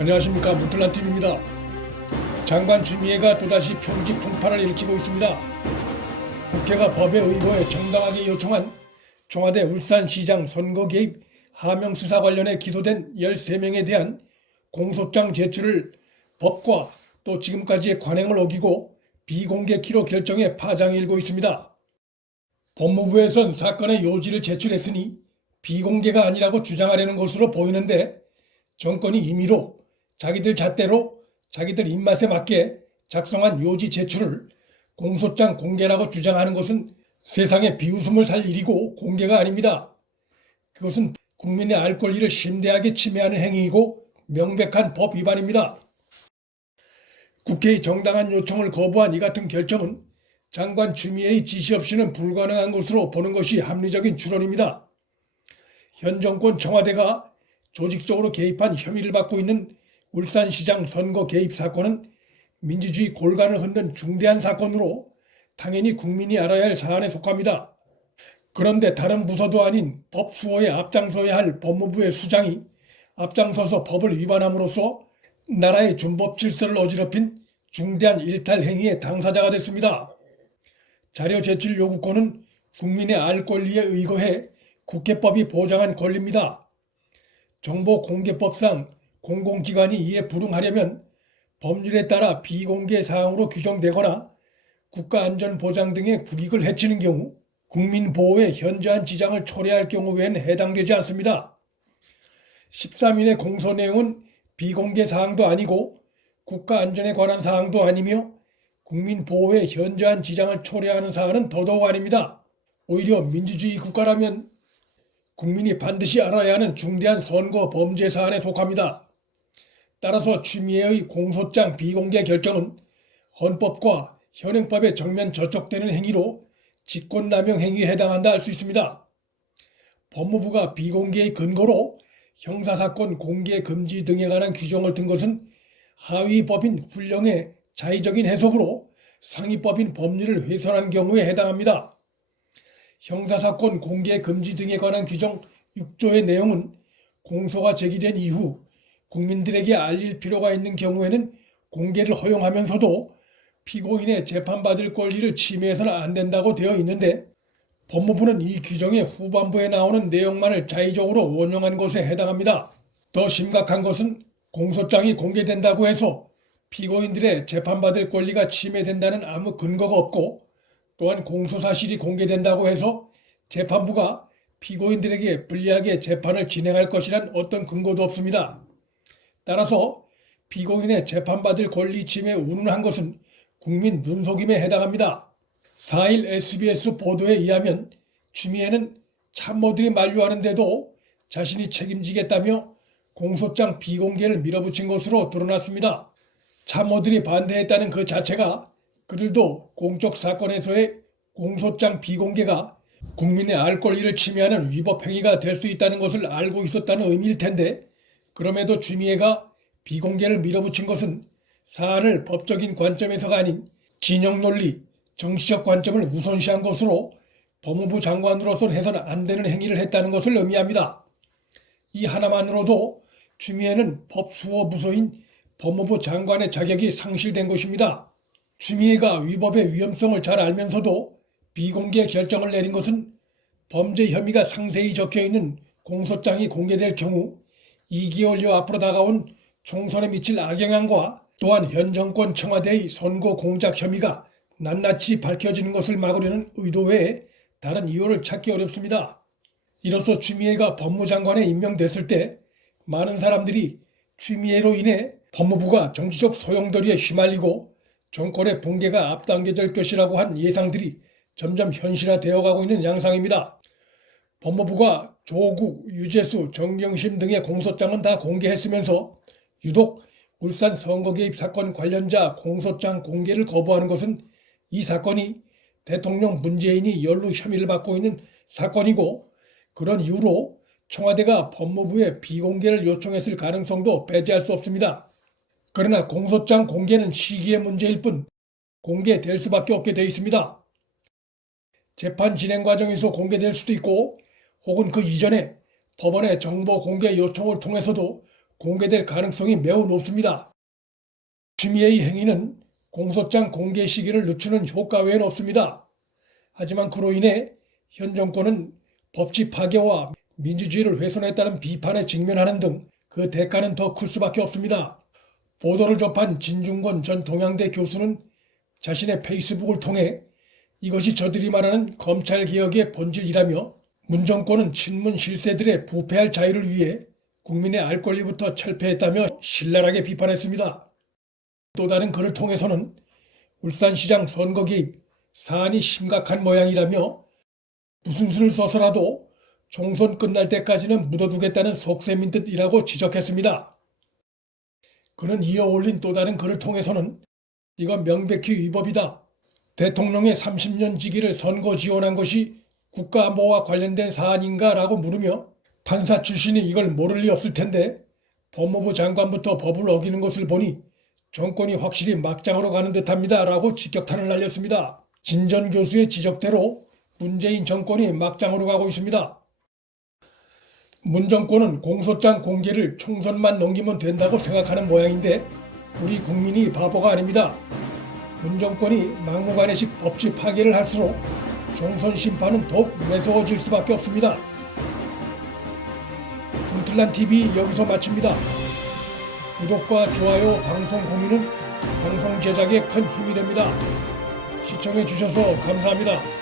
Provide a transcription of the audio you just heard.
안녕하십니까, 문틀란TV입니다. 장관 추미애가 또다시 평지 풍파를 일으키고 있습니다. 국회가 법에 의거해 정당하게 요청한 청와대 울산시장 선거 개입 하명 수사 관련해 기소된 13명에 대한 공소장 제출을 법과 또 지금까지의 관행을 어기고 비공개 기록 결정에 파장이 일고 있습니다. 법무부에선 사건의 요지를 제출했으니 비공개가 아니라고 주장하려는 것으로 보이는데, 정권이 임의로 자기들 잣대로 자기들 입맛에 맞게 작성한 요지 제출을 공소장 공개라고 주장하는 것은 세상에 비웃음을 살 일이고 공개가 아닙니다. 그것은 국민의 알 권리를 심대하게 침해하는 행위이고 명백한 법 위반입니다. 국회의 정당한 요청을 거부한 이 같은 결정은 장관 추미애의 지시 없이는 불가능한 것으로 보는 것이 합리적인 추론입니다. 현 정권 청와대가 조직적으로 개입한 혐의를 받고 있는 울산시장 선거 개입 사건은 민주주의 골간을 흔든 중대한 사건으로 당연히 국민이 알아야 할 사안에 속합니다. 그런데 다른 부서도 아닌 법 수호에 앞장서야 할 법무부의 수장이 앞장서서 법을 위반함으로써 나라의 준법 질서를 어지럽힌 중대한 일탈 행위의 당사자가 됐습니다. 자료 제출 요구권은 국민의 알 권리에 의거해 국회법이 보장한 권리입니다. 정보공개법상 공공기관이 이에 불응하려면 법률에 따라 비공개 사항으로 규정되거나 국가안전보장 등의 국익을 해치는 경우, 국민보호에 현저한 지장을 초래할 경우 외에는 해당되지 않습니다. 13인의 공소 내용은 비공개 사항도 아니고 국가안전에 관한 사항도 아니며 국민보호에 현저한 지장을 초래하는 사안은 더더욱 아닙니다. 오히려 민주주의 국가라면 국민이 반드시 알아야 하는 중대한 선거 범죄 사안에 속합니다. 따라서 추미애의 공소장 비공개 결정은 헌법과 현행법에 정면 저촉되는 행위로 직권남용 행위에 해당한다 할 수 있습니다. 법무부가 비공개의 근거로 형사사건 공개 금지 등에 관한 규정을 든 것은 하위법인 훈령의 자의적인 해석으로 상위법인 법률을 훼손한 경우에 해당합니다. 형사사건 공개 금지 등에 관한 규정 6조의 내용은 공소가 제기된 이후 국민들에게 알릴 필요가 있는 경우에는 공개를 허용하면서도 피고인의 재판받을 권리를 침해해서는 안 된다고 되어 있는데, 법무부는 이 규정의 후반부에 나오는 내용만을 자의적으로 원용한 것에 해당합니다. 더 심각한 것은 공소장이 공개된다고 해서 피고인들의 재판받을 권리가 침해된다는 아무 근거가 없고, 또한 공소사실이 공개된다고 해서 재판부가 피고인들에게 불리하게 재판을 진행할 것이란 어떤 근거도 없습니다. 따라서 피고인의 재판받을 권리 침해 운운한 것은 국민 눈속임에 해당합니다. 4일 SBS 보도에 의하면 추미애는 참모들이 만류하는데도 자신이 책임지겠다며 공소장 비공개를 밀어붙인 것으로 드러났습니다. 참모들이 반대했다는 그 자체가 그들도 공적 사건에서의 공소장 비공개가 국민의 알 권리를 침해하는 위법 행위가 될 수 있다는 것을 알고 있었다는 의미일 텐데, 그럼에도 추미애가 비공개를 밀어붙인 것은 사안을 법적인 관점에서가 아닌 진영 논리, 정치적 관점을 우선시한 것으로 법무부 장관으로서는 해서는 안 되는 행위를 했다는 것을 의미합니다. 이 하나만으로도 추미애는 법수호 부서인 법무부 장관의 자격이 상실된 것입니다. 추미애가 위법의 위험성을 잘 알면서도 비공개 결정을 내린 것은 범죄 혐의가 상세히 적혀있는 공소장이 공개될 경우 2개월여 앞으로 다가온 총선에 미칠 악영향과 또한 현 정권 청와대의 선거 공작 혐의가 낱낱이 밝혀지는 것을 막으려는 의도 외에 다른 이유를 찾기 어렵습니다. 이로써 추미애가 법무장관에 임명됐을 때 많은 사람들이 추미애로 인해 법무부가 정치적 소용돌이에 휘말리고 정권의 붕괴가 앞당겨질 것이라고 한 예상들이 점점 현실화되어 가고 있는 양상입니다. 법무부가 조국, 유재수, 정경심 등의 공소장은 다 공개했으면서 유독 울산 선거 개입 사건 관련자 공소장 공개를 거부하는 것은 이 사건이 대통령 문재인이 연루 혐의를 받고 있는 사건이고, 그런 이유로 청와대가 법무부에 비공개를 요청했을 가능성도 배제할 수 없습니다. 그러나 공소장 공개는 시기의 문제일 뿐 공개될 수밖에 없게 되어 있습니다. 재판 진행 과정에서 공개될 수도 있고, 혹은 그 이전에 법원의 정보 공개 요청을 통해서도 공개될 가능성이 매우 높습니다. 추미애의 행위는 공소장 공개 시기를 늦추는 효과 외엔 없습니다. 하지만 그로 인해 현 정권은 법치 파괴와 민주주의를 훼손했다는 비판에 직면하는 등 그 대가는 더 클 수밖에 없습니다. 보도를 접한 진중권 전 동양대 교수는 자신의 페이스북을 통해 이것이 저들이 말하는 검찰개혁의 본질이라며 문 정권은 친문 실세들의 부패할 자유를 위해 국민의 알 권리부터 철폐했다며 신랄하게 비판했습니다. 또 다른 글을 통해서는 울산시장 선거 개입 사안이 심각한 모양이라며 무슨 수를 써서라도 총선 끝날 때까지는 묻어두겠다는 속셈인 듯이라고 지적했습니다. 그는 이어 올린 또 다른 글을 통해서는 이건 명백히 위법이다. 대통령의 30년 직위를 선거 지원한 것이 국가안보와 관련된 사안인가 라고 물으며 판사 출신이 이걸 모를 리 없을 텐데 법무부 장관부터 법을 어기는 것을 보니 정권이 확실히 막장으로 가는 듯합니다 라고 직격탄을 날렸습니다. 진 전 교수의 지적대로 문재인 정권이 막장으로 가고 있습니다. 문 정권은 공소장 공개를 총선만 넘기면 된다고 생각하는 모양인데 우리 국민이 바보가 아닙니다. 문 정권이 막무가내식 법치 파괴를 할수록 총선 심판은 더욱 매서워질 수밖에 없습니다. 군틀란TV 여기서 마칩니다. 구독과 좋아요, 방송 공유는 방송 제작에 큰 힘이 됩니다. 시청해 주셔서 감사합니다.